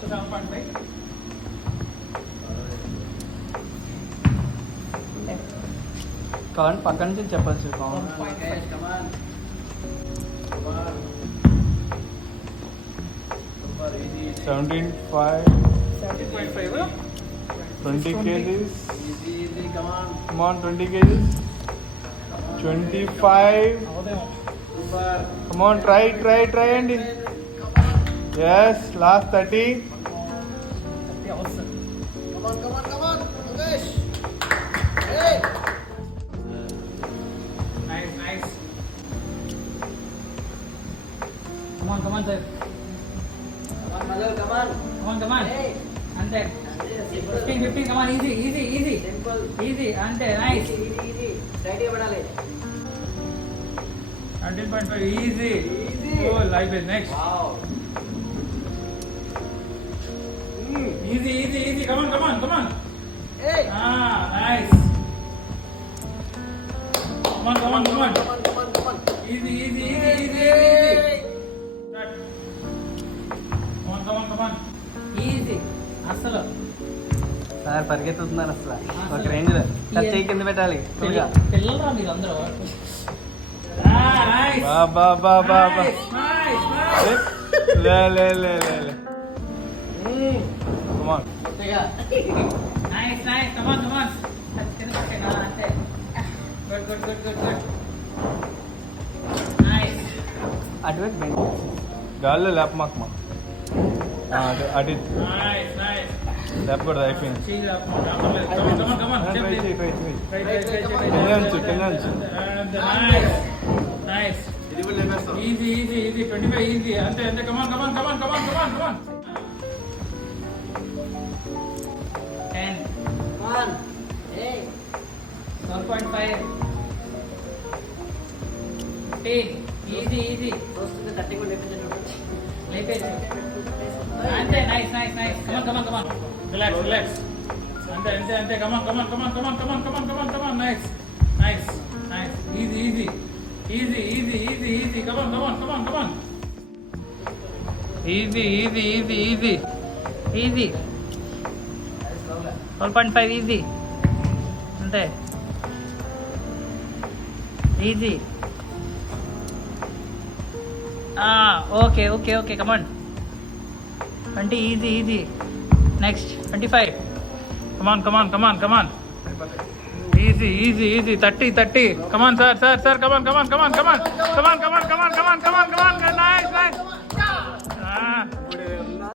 7.5. కావాలి పక్క నుంచి చెప్పచ్చు కావాలి 17.5 17.5. 20 kgs. Easy, come on. Come on, 20 kgs. 25. Super. Come on, try and yes, last 30. Come on, Mukesh. Hey. Nice. Come on, sir. Come on. Hey. Ante. 15. Come on, easy. Simple. Easy. Ante, nice. Easy. Ready పడాలి. 19.5. Easy. Oh, life is next. Wow. Easy. Come on. Hey. Nice. Come on. Easy. Start. Come on. Easy. అసలు sir పరిగెత్తుతున్నారు అసలు ఒక range లో చేయి కింద పెట్టాలి పిల్లరా మీరు అందరూ బా లే Come on. Nice. Come on. Anతే. Good. Nice. అటువైపు గాల్లో లేప మాకు మా అటు Nice. లేపకూడదు అయిపోయింది Chill up. Come on. Try చేయి కింద ఉంచు. Nice. Easy. 25 easy. అంతే. Come on. 10. Come on. Hey. 1.5. 15. Easy. వస్తుంది 30 కూడా లేపేసి అంతే. Nice. Come on. Relax. అంతే. Come on. Nice. Easy. Come on. Easy. 12.5 easy. అంతే. Easy. Okay. Come on. 20 easy. Next 25. Come on. Easy. 30. Come on, sir. Come on. Nice.